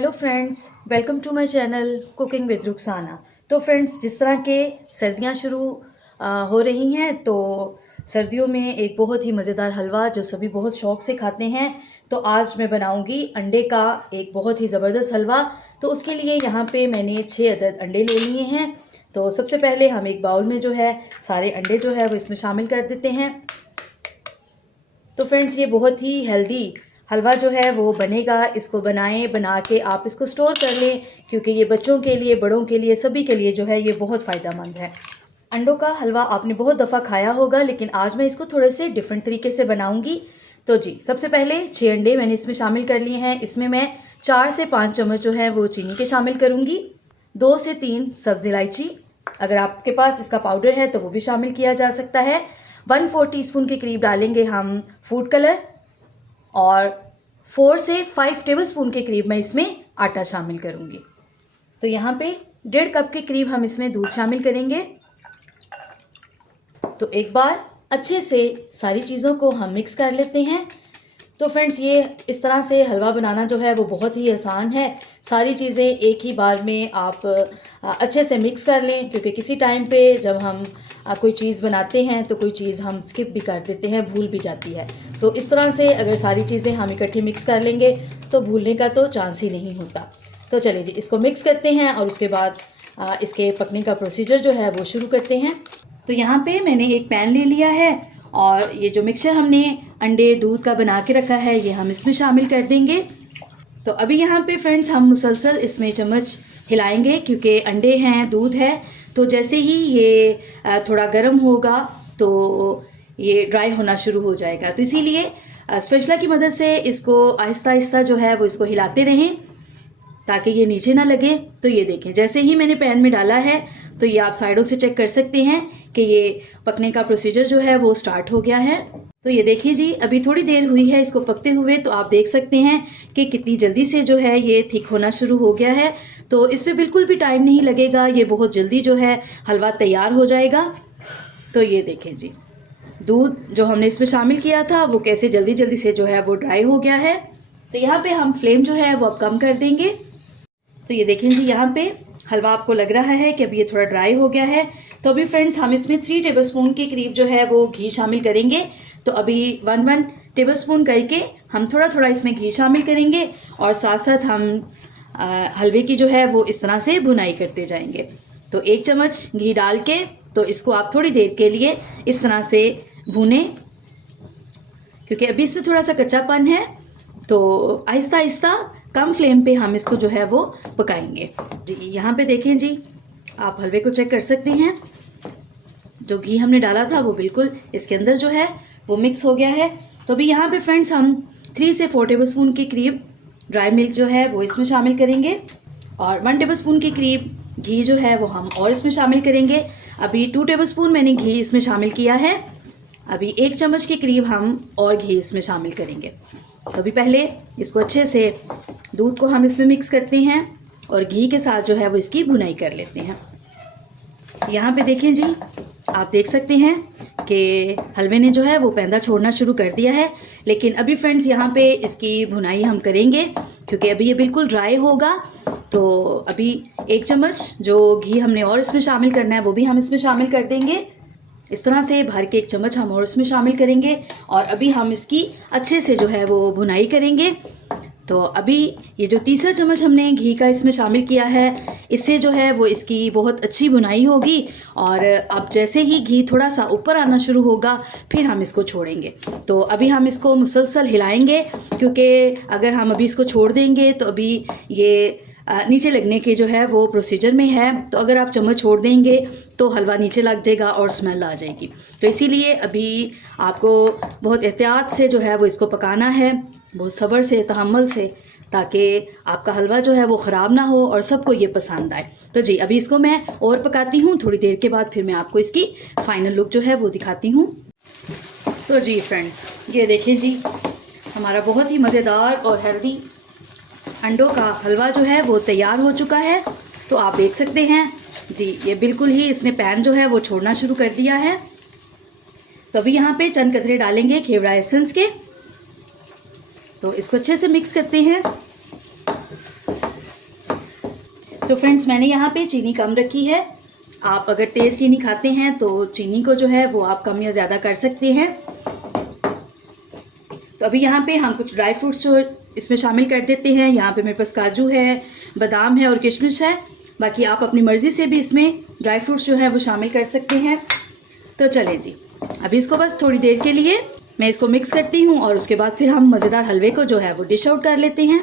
Hello friends, welcome to my channel cooking with Rukhsana. तो friends, जिस तरह के सर्दियां शुरू हो रही हैं, तो सर्दियों में एक बहुत ही मज़ेदार हलवा जो सभी बहुत शौक़ से खाते हैं, तो आज मैं बनाऊंगी अंडे का एक बहुत ही ज़बरदस्त हलवा। तो उसके लिए यहाँ पे मैंने 6 अदद अंडे ले लिए हैं। तो सबसे पहले हम एक बाउल में जो है सारे अंडे जो है वो इसमें शामिल कर देते हैं। तो फ्रेंड्स, ये बहुत ही हेल्दी हलवा जो है वो बनेगा। इसको बना के आप इसको स्टोर कर लें, क्योंकि ये बच्चों के लिए, बड़ों के लिए, सभी के लिए जो है ये बहुत फ़ायदेमंद है। अंडों का हलवा आपने बहुत दफ़ा खाया होगा, लेकिन आज मैं इसको थोड़े से डिफरेंट तरीके से बनाऊंगी। तो जी, सबसे पहले 6 अंडे मैंने इसमें शामिल कर लिए हैं। इसमें मैं 4 से 5 चम्मच जो है वो चीनी के शामिल करूँगी। 2 से 3 सब्ज़ इलायची, अगर आपके पास इसका पाउडर है तो वो भी शामिल किया जा सकता है। 1/4 टीस्पून के करीब डालेंगे हम फूड कलर, और 4 से 5 टेबलस्पून के करीब मैं इसमें आटा शामिल करूँगी। तो यहाँ पे 1.5 कप के करीब हम इसमें दूध शामिल करेंगे। तो एक बार अच्छे से सारी चीज़ों को हम मिक्स कर लेते हैं। तो फ्रेंड्स, ये इस तरह से हलवा बनाना जो है वो बहुत ही आसान है। सारी चीज़ें एक ही बार में आप अच्छे से मिक्स कर लें, क्योंकि किसी टाइम पे जब हम कोई चीज़ बनाते हैं तो कोई चीज़ हम स्किप भी कर देते हैं, भूल भी जाती है। तो इस तरह से अगर सारी चीज़ें हम इकट्ठी मिक्स कर लेंगे तो भूलने का तो चांस ही नहीं होता। तो चलिए जी, इसको मिक्स करते हैं और उसके बाद इसके पकने का प्रोसीजर जो है वो शुरू करते हैं। तो यहाँ पे मैंने एक पैन ले लिया है, और ये जो मिक्सचर हमने अंडे दूध का बना के रखा है ये हम इसमें शामिल कर देंगे। तो अभी यहाँ पे फ्रेंड्स हम मुसलसल इसमें चम्मच हिलाएंगे, क्योंकि अंडे हैं, दूध है। तो जैसे ही ये थोड़ा गर्म होगा तो ये ड्राई होना शुरू हो जाएगा। तो इसीलिए स्पैचुला की मदद से इसको आहिस्ता आहिस्ता जो है वो इसको हिलाते रहें, ताकि ये नीचे ना लगे। तो ये देखें, जैसे ही मैंने पैन में डाला है तो ये आप साइडों से चेक कर सकते हैं कि ये पकने का प्रोसीजर जो है वो स्टार्ट हो गया है। तो ये देखिए जी, अभी थोड़ी देर हुई है इसको पकते हुए, तो आप देख सकते हैं कि कितनी जल्दी से जो है ये थिक होना शुरू हो गया है। तो इस पर बिल्कुल भी टाइम नहीं लगेगा, ये बहुत जल्दी जो है हलवा तैयार हो जाएगा। तो ये देखें जी, दूध जो हमने इसमें शामिल किया था वो कैसे जल्दी जल्दी से जो है वो ड्राई हो गया है। तो यहाँ पे हम फ्लेम जो है वो अब कम कर देंगे। तो ये देखें जी, यहाँ पे हलवा आपको लग रहा है कि अभी ये थोड़ा ड्राई हो गया है। तो अभी फ्रेंड्स हम इसमें 3 टेबलस्पून के करीब जो है वो घी शामिल करेंगे। तो अभी 1 टेबलस्पून करके हम थोड़ा थोड़ा इसमें घी शामिल करेंगे, और साथ साथ हम हलवे की जो है वो इस तरह से भुनाई करते जाएंगे। तो 1 चम्मच घी डाल के तो इसको आप थोड़ी देर के लिए इस तरह से भूनें, क्योंकि अभी इसमें थोड़ा सा कच्चापन है। तो आहिस्ता आहिस्ता कम फ्लेम पे हम इसको जो है वो पकाएंगे जी। यहाँ पे देखें जी, आप हलवे को चेक कर सकते हैं, जो घी हमने डाला था वो बिल्कुल इसके अंदर जो है वो मिक्स हो गया है। तो अभी यहाँ पे फ्रेंड्स हम 3 से 4 टेबलस्पून के करीब ड्राई मिल्क जो है वो इसमें शामिल करेंगे, और 1 टेबलस्पून के करीब घी जो है वो हम और इसमें शामिल करेंगे। अभी 2 टेबलस्पून मैंने घी इसमें शामिल किया है। अभी 1 चम्मच के करीब हम और घी इसमें शामिल करेंगे। तो अभी पहले इसको अच्छे से दूध को हम इसमें मिक्स करते हैं, और घी के साथ जो है वो इसकी भुनाई कर लेते हैं। यहाँ पे देखें जी, आप देख सकते हैं कि हलवे ने जो है वो पैंदा छोड़ना शुरू कर दिया है। लेकिन अभी फ्रेंड्स यहाँ पे इसकी भुनाई हम करेंगे, क्योंकि अभी ये बिल्कुल ड्राई होगा। तो अभी 1 चम्मच जो घी हमने और इसमें शामिल करना है वो भी हम इसमें शामिल कर देंगे। इस तरह से भर के 1 चम्मच हम और इसमें शामिल करेंगे, और अभी हम इसकी अच्छे से जो है वो भुनाई करेंगे। तो अभी ये जो तीसरा चम्मच हमने घी का इसमें शामिल किया है, इससे जो है वो इसकी बहुत अच्छी भुनाई होगी। और अब जैसे ही घी थोड़ा सा ऊपर आना शुरू होगा फिर हम इसको छोड़ेंगे। तो अभी हम इसको मुसलसल हिलाएंगे, क्योंकि अगर हम अभी इसको छोड़ देंगे तो अभी ये नीचे लगने के जो है वो प्रोसीजर में है। तो अगर आप चम्मच छोड़ देंगे तो हलवा नीचे लग जाएगा और स्मेल आ जाएगी। तो इसीलिए अभी आपको बहुत एहतियात से जो है वो इसको पकाना है, बहुत सब्र से, तहम्मुल से, ताकि आपका हलवा जो है वो ख़राब ना हो और सबको ये पसंद आए। तो जी, अभी इसको मैं और पकाती हूँ। थोड़ी देर के बाद फिर मैं आपको इसकी फ़ाइनल लुक जो है वो दिखाती हूँ। तो जी फ्रेंड्स, ये देखिए जी, हमारा बहुत ही मज़ेदार और हेल्दी अंडों का हलवा जो है वो तैयार हो चुका है। तो आप देख सकते हैं जी, ये बिल्कुल ही इसने पैन जो है वो छोड़ना शुरू कर दिया है। तो अभी यहाँ पे चंद कतरे डालेंगे घेवड़ा एसेंस के। तो इसको अच्छे से मिक्स करते हैं। तो फ्रेंड्स मैंने यहाँ पे चीनी कम रखी है। आप अगर तेज़ चीनी खाते हैं तो चीनी को जो है वो आप कम या ज़्यादा कर सकते हैं। तो अभी यहाँ पे हम कुछ ड्राई फ्रूट्स जो इसमें शामिल कर देते हैं। यहाँ पे मेरे पास काजू है, बादाम है और किशमिश है। बाकी आप अपनी मर्ज़ी से भी इसमें ड्राई फ्रूट्स जो है वो शामिल कर सकते हैं। तो चलें जी, अभी इसको बस थोड़ी देर के लिए मैं इसको मिक्स करती हूँ और उसके बाद फिर हम मज़ेदार हलवे को जो है वो डिश आउट कर लेते हैं।